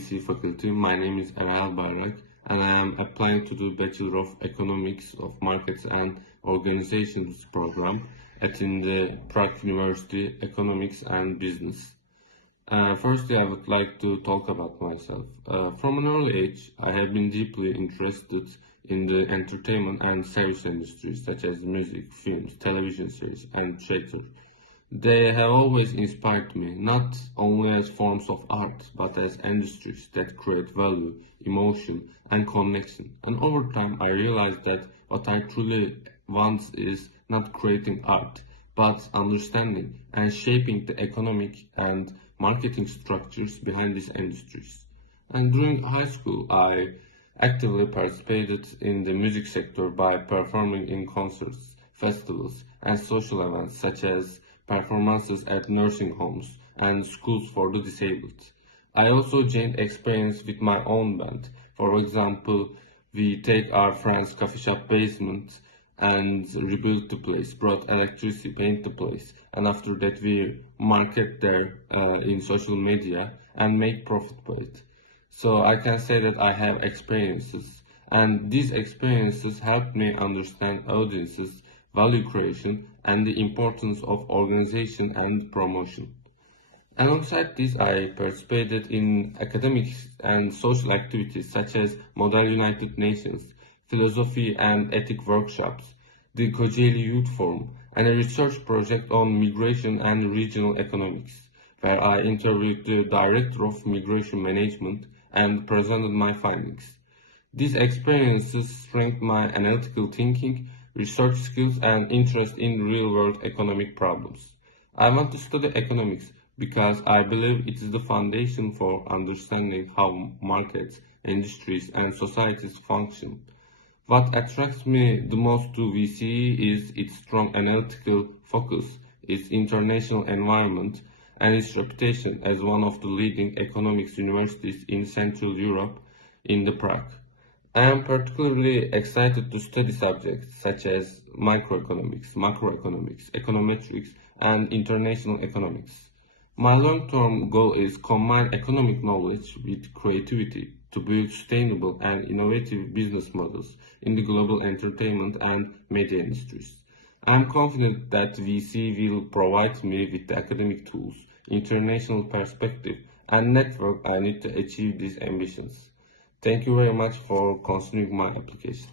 VC faculty. My name is Erhal Bayrak, and I am applying to do Bachelor of Economics of Markets and Organizations program at in the Prague University, Economics and Business. Firstly, I would like to talk about myself. From an early age, I have been deeply interested in the entertainment and service industries such as music, films, television series, and theater. They have always inspired me, not only as forms of art, but as industries that create value, emotion, and connection. And over time, I realized that what I truly want is not creating art, but understanding and shaping the economic and marketing structures behind these industries. And during high school, I actively participated in the music sector by performing in concerts, festivals, and social events such as performances at nursing homes and schools for the disabled. I also gained experience with my own band. For example, we take our friend's coffee shop basement and rebuild the place, brought electricity, paint the place, and after that we market there in social media and make profit by it. So I can say that I have experiences, and these experiences helped me understand audiences, value creation, and the importance of organization and promotion. Alongside this, I participated in academic and social activities such as Model United Nations, philosophy and ethic workshops, the Kocaeli Youth Forum, and a research project on migration and regional economics, where I interviewed the Director of Migration Management and presented my findings. These experiences strengthened my analytical thinking, research skills, and interest in real-world economic problems. I want to study economics because I believe it is the foundation for understanding how markets, industries, and societies function. What attracts me the most to VCE is its strong analytical focus, its international environment, and its reputation as one of the leading economics universities in Central Europe in the Prague. I am particularly excited to study subjects such as microeconomics, macroeconomics, econometrics, and international economics. My long-term goal is combine economic knowledge with creativity to build sustainable and innovative business models in the global entertainment and media industries. I am confident that VC will provide me with the academic tools, international perspective, and network I need to achieve these ambitions. Thank you very much for considering my application.